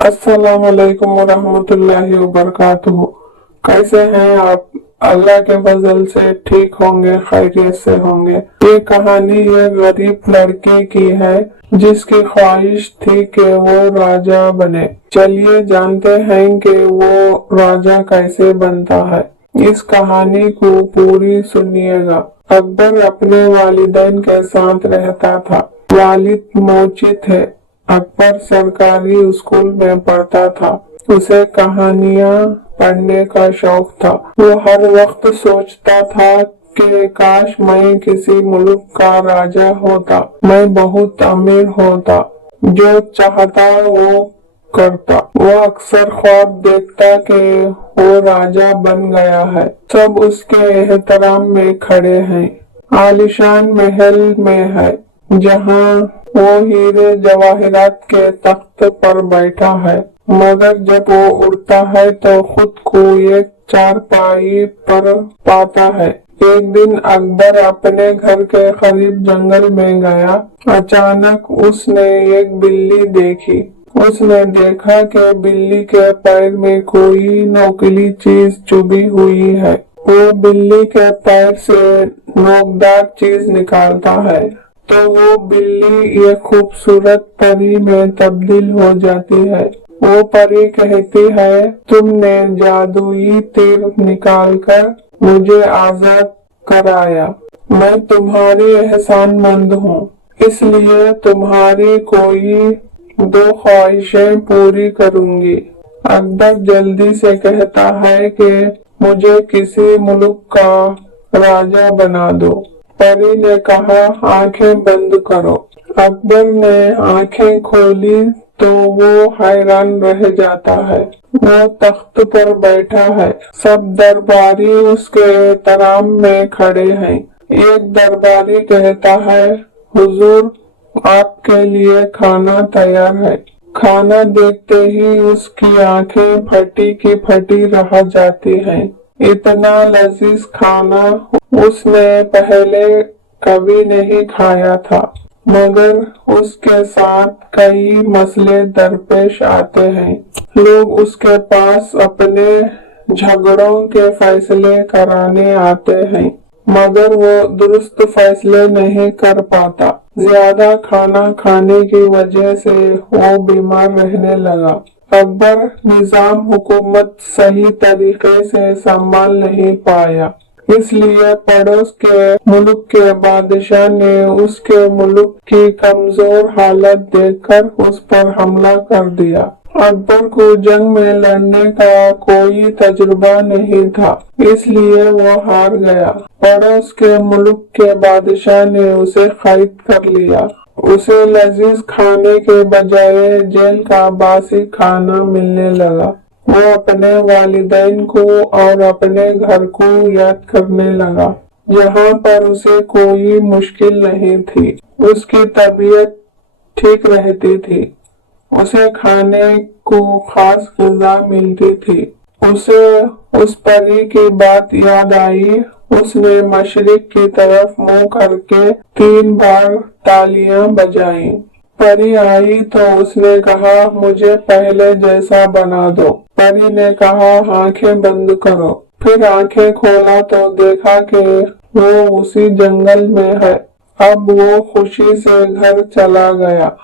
अस्सलाम वालेकुम वरहमतुल्लाहि वबरकातुहू। कैसे हैं आप? अल्लाह के फजल से ठीक होंगे, खैरियत से होंगे। ये कहानी एक गरीब लड़की की है जिसकी ख्वाहिश थी कि वो राजा बने। चलिए जानते हैं कि वो राजा कैसे बनता है। इस कहानी को पूरी सुनिएगा। अकबर अपने वालिदैन के साथ रहता था। वालिद मोची थे। अकबर सरकारी स्कूल में पढ़ता था। उसे कहानियां पढ़ने का शौक था। वो हर वक्त सोचता था कि काश मैं किसी मुल्क का राजा होता, मैं बहुत अमीर होता, जो चाहता वो करता। वो अक्सर ख्वाब देखता कि वो राजा बन गया है, सब उसके एहतराम में खड़े हैं। आलीशान महल में है जहाँ वो हीरे जवाहरात के तख्त पर बैठा है, मगर जब वो उड़ता है तो खुद को एक चारपाई पर पाता है। एक दिन अकबर अपने घर के करीब जंगल में गया। अचानक उसने एक बिल्ली देखी। उसने देखा कि बिल्ली के पैर में कोई नोकीली चीज चुभी हुई है। वो बिल्ली के पैर से नोकदार चीज निकालता है तो वो बिल्ली एक खूबसूरत परी में तब्दील हो जाती है। वो परी कहती है, तुमने जादुई तीर निकालकर मुझे आजाद कराया। मैं तुम्हारी एहसानमंद हूँ, इसलिए तुम्हारी कोई दो ख्वाहिशें पूरी करूंगी। अकबर जल्दी से कहता है कि मुझे किसी मुल्क का राजा बना दो। परी ने कहा, आंखें बंद करो। अकबर ने आंखें खोली तो वो हैरान रह जाता है। वो तख्त पर बैठा है, सब दरबारी उसके एहतराम में खड़े हैं। एक दरबारी कहता है, हुजूर आपके लिए खाना तैयार है। खाना देखते ही उसकी आंखें फटी की फटी रह जाती हैं। इतना लजीज खाना उसने पहले कभी नहीं खाया था, मगर उसके साथ कई मसले दरपेश आते हैं। लोग उसके पास अपने झगड़ों के फैसले कराने आते हैं, मगर वो दुरुस्त फैसले नहीं कर पाता। ज्यादा खाना खाने की वजह से वो बीमार रहने लगा। अकबर निजाम हुकूमत सही तरीके से संभाल नहीं पाया, इसलिए पड़ोस के मुल्क के बादशाह ने उसके मुल्क की कमजोर हालत देखकर उस पर हमला कर दिया। अकबर को जंग में लड़ने का कोई तजुर्बा नहीं था, इसलिए वो हार गया। पड़ोस के मुल्क के बादशाह ने उसे कैद कर लिया। उसे लजीज खाने के बजाय जेल का बासी खाना मिलने लगा। वो अपने वालिदैन को और अपने घर को याद करने लगा। यहाँ पर उसे कोई मुश्किल नहीं थी। उसकी तबीयत ठीक रहती थी। उसे खाने को खास ग़िज़ा मिलती थी। उसे उस परी की बात याद आई। उसने मशरिक की तरफ मुंह करके 3 बार तालियां बजाई। परी आई तो उसने कहा, मुझे पहले जैसा बना दो। परी ने कहा, आंखें बंद करो। फिर आंखें खोला तो देखा कि वो उसी जंगल में है। अब वो खुशी से घर चला गया।